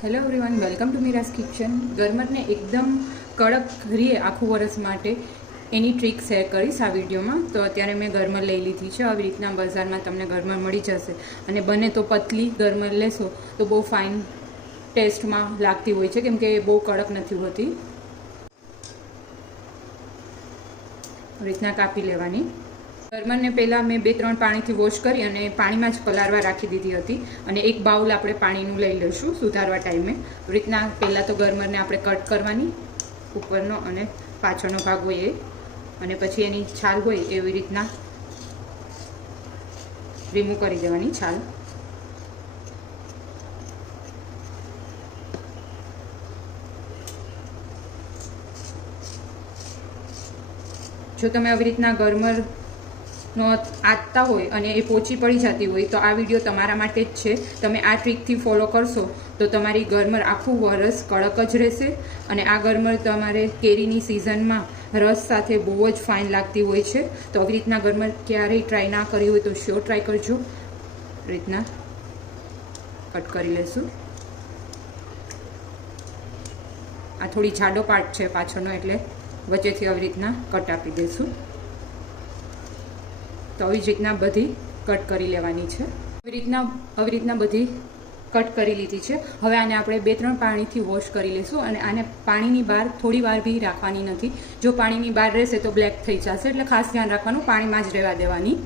Hello everyone, welcome to Meera's kitchen. ગરમરને એકદમ કડક કરીએ આખું વરસ માટે એની ટ્રીક શેર કરીશ આ વિડીયોમાં. તો અત્યારે મેં ગરમર લઈ લીધી છે. આવી રીતના બજારમાં તમને ગરમર મળી જશે અને બને તો પતલી ગરમર લેશો તો બહુ ફાઇન ટેસ્ટમાં લાગતી હોય છે, કેમ કે બહુ કડક નથી હોતી. આવી રીતના કાપી લેવાની. ગરમરને પહેલાં મેં 2-3 પાણીથી વોશ કરી અને પાણીમાં જ પલાળવા રાખી દીધી હતી. અને એક બાઉલ આપણે પાણીનું લઈ લઈશું સુધારવા ટાઈમે. આવી રીતના પહેલાં તો ગરમરને આપણે કટ કરવાની, ઉપરનો અને પાછળનો ભાગ હોય એ, અને પછી એની છાલ હોય એવી રીતના રિમૂવ કરી દેવાની છાલ. જો તમે આવી રીતના ગરમર નો આંચતા હોય અને એ પોચી પડી જતી હોય તો આ વિડીયો તમારા માટે જ છે. તમે આ ટ્રીકથી ફોલો કરશો તો તમારી ગરમર આખું વરસ કડક જ રહેશે. અને આ ગરમર તમારે કેરીની સિઝનમાં રસ સાથે બહુ જ ફાઇન લાગતી હોય છે. તો આવી રીતના ગરમર ક્યારેય ટ્રાય ના કરી હોય તો શ્યોર ટ્રાય કરજો. આવી રીતના કટ કરી લેશું. આ થોડી જાડો પાર્ટ છે પાછળનો, એટલે વચ્ચેથી આવી રીતના કટ આપી દઈશું. તો આવી જ રીતના બધી કટ કરી લેવાની છે. આવી રીતના બધી કટ કરી લીધી છે. હવે આને આપણે 2-3 પાણીથી વોશ કરી લઈશું. અને આને પાણીની બહાર થોડી વાર બી રાખવાની નથી. જો પાણીની બહાર રહેશે તો બ્લેક થઈ જશે, એટલે ખાસ ધ્યાન રાખવાનું, પાણીમાં જ રહેવા દેવાની.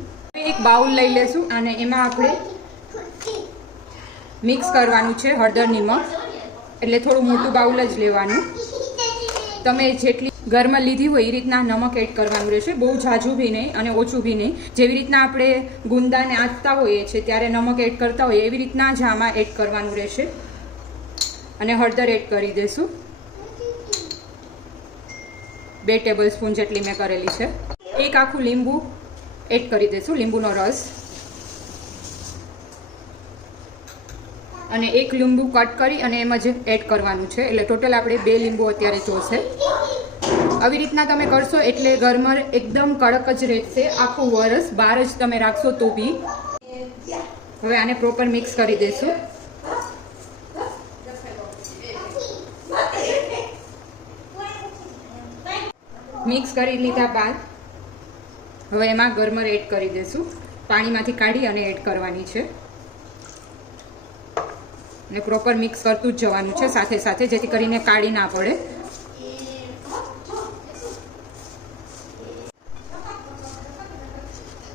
એક બાઉલ લઈ લેશું અને એમાં આપણે મિક્સ કરવાનું છે હળદર, નિમક. એટલે થોડું મોટું બાઉલ જ લેવાનું. તમે જેટલી ગરમર લીધી હોય એ રીતના નમક એડ કરવાનું રહેશે. બહુ ઝાઝું બી નહીં અને ઓછું બી નહીં. જેવી રીતના આપણે ગુંદાને આંચતા હોઈએ છીએ ત્યારે નમક એડ કરતા હોઈએ એવી રીતના જ આમાં એડ કરવાનું રહેશે. અને હળદર એડ કરી દઈશું. 2 ટેબલસ્પૂન જેટલી મેં કરેલી છે. એક આખું લીંબુ એડ કરી દઈશું, લીંબુનો રસ. અને એક લીંબુ કટ કરી અને એમાં જ એડ કરવાનું છે. એટલે ટોટલ આપણે 2 લીંબુ અત્યારે જોશે. આવી રીતના તમે કરશો એટલે ગરમર એકદમ કડક જ રહેશે આખું વરસ. બહાર જ તમે રાખશો તો બી. હવે આને પ્રોપર મિક્સ કરી દઈશું. મિક્સ કરી લીધા બાદ હવે એમાં ગરમર એડ કરી દઈશું. પાણીમાંથી કાઢી અને એડ કરવાની છે. અને પ્રોપર મિક્સ કરતું જ જવાનું છે સાથે સાથે, જેથી કરીને કાઢી ના પડે.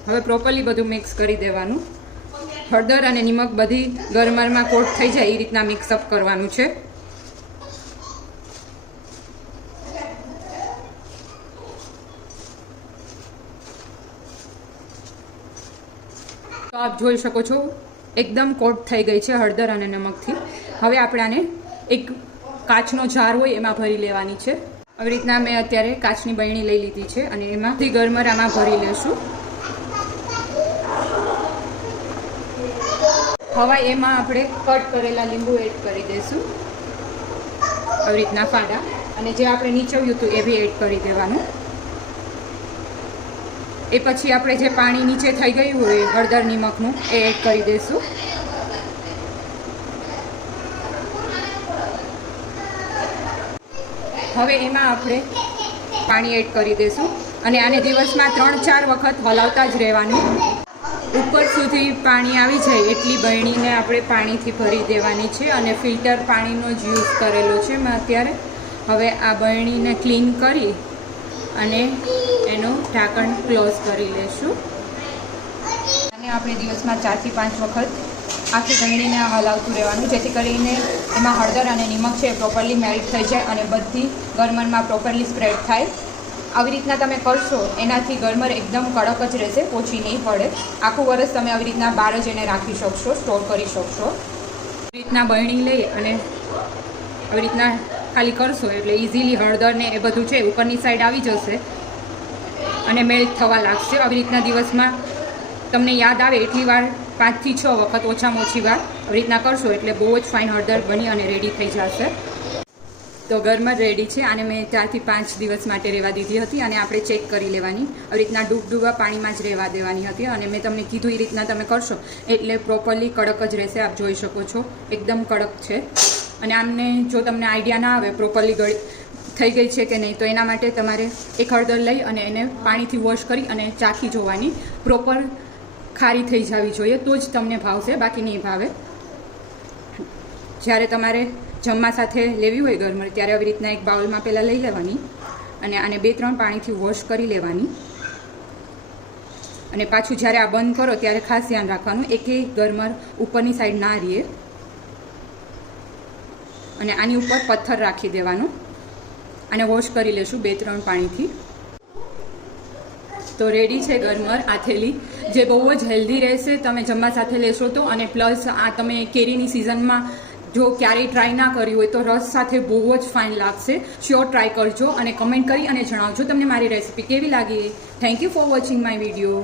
હવે પ્રોપરલી બધું મિક્સ કરી દેવાનું. હળદર અને નિમક બધી ગરમરમાં કોટ થઈ જાય એ રીતના મિક્સઅપ કરવાનું છે. તો આપ જોઈ શકો છો એકદમ કોટ થઈ ગઈ છે હળદર અને નમકથી. હવે આપણે આને એક કાચનો જાર હોય એમાં ભરી લેવાની છે. આવી રીતના મેં અત્યારે કાચની બરણી લઈ લીધી છે અને એમાંથી ગરમર આમાં ભરી લેશું. હવે એમાં આપણે કટ કરેલા લીંબુ એડ કરી દઈશું. આવી રીતના ફાડા. અને જે આપણે નીચવ્યું હતું એ બી એડ કરી દેવાનું. એ પછી આપણે જે પાણી નીચે થઈ ગયું હોય હળદર નિમકનું એ એડ કરી દઈશું. હવે એમાં આપણે પાણી એડ કરી દઈશું અને આને દિવસમાં 3-4 વખત હલાવતા જ રહેવાનું. ઉપર સુધી પાણી આવી જાય એટલી બરણીને આપણે પાણીથી ભરી દેવાની છે. અને ફિલ્ટર પાણીનો જ યુઝ કરેલો છે મેં અત્યારે. હવે આ બરણીને ક્લીન કરી અને એનું ઢાંકણ ક્લોઝ કરી લેશું. અને આપણે દિવસમાં 4-5 વખત આખી બરણીને હલાવતું રહેવાનું, જેથી કરીને એમાં હળદર અને નિમક છે પ્રોપરલી મેલ્ટ થઈ જાય અને બધી ગરમરમાં પ્રોપરલી સ્પ્રેડ થાય. આવી રીતના તમે કરશો એનાથી ગરમર એકદમ કડક જ રહેશે, પોચી નહીં પડે. આખું વરસ તમે આવી રીતના બહાર જ એને રાખી શકશો, સ્ટોર કરી શકશો. આવી રીતના બરણી લઈ અને આવી રીતના ખાલી કરશો એટલે ઇઝીલી હળદર ને એ બધું છે ઉપરની સાઈડ આવી જશે અને મેલ્ટ થવા લાગશે. આવી રીતના દિવસમાં તમને યાદ આવે એટલી વાર 5-6 વખત ઓછામાં ઓછી વાર આવી રીતના કરશો એટલે બહુ જ ફાઇન હળદર બની અને રેડી થઈ જશે. તો ગરમર રેડી છે. આને મેં 4-5 દિવસ માટે રહેવા દીધી હતી અને આપણે ચેક કરી લેવાની. આવી રીતના ડૂબડૂબા પાણીમાં જ રહેવા દેવાની હતી. અને મેં તમને કીધું એ રીતના તમે કરશો એટલે પ્રોપરલી કડક જ રહેશે. આપ જોઈ શકો છો એકદમ કડક છે. અને આમને જો તમને આઈડિયા ના આવે પ્રોપરલી થઈ ગઈ છે કે નહીં, તો એના માટે તમારે એક હળદર લઈ અને એને પાણીથી વોશ કરી અને ચાખી જોવાની. પ્રોપર ખારી થઈ જવી જોઈએ તો જ તમને ભાવશે, બાકી નહીં ભાવે. જ્યારે તમારે જમવા સાથે લેવી હોય ગરમર, ત્યારે આવી રીતના એક બાઉલમાં પહેલાં લઈ લેવાની અને આને 2-3 પાણીથી વોશ કરી લેવાની. અને પાછું જ્યારે આ બંધ કરો ત્યારે ખાસ ધ્યાન રાખવાનું એકેય ગરમર ઉપરની સાઈડ ના રહે. અને આની ઉપર પથ્થર રાખી દેવાનો. આને વોશ કરી લેશું 2-3 પાણીથી. તો રેડી છે ગરમર આ થેલી, જે બહુ જ હેલ્ધી રહેશે તમે જમવા સાથે લેશો તો. અને પ્લસ આ તમે કેરીની સિઝનમાં જો ક્યારેય ટ્રાય ના કરી હોય તો રસ સાથે બહુ જ ફાઇન લાગશે. શ્યોર ટ્રાય કરજો અને કમેન્ટ કરી અને જણાવજો તમને મારી રેસીપી કેવી લાગી. Thank you for watching my video.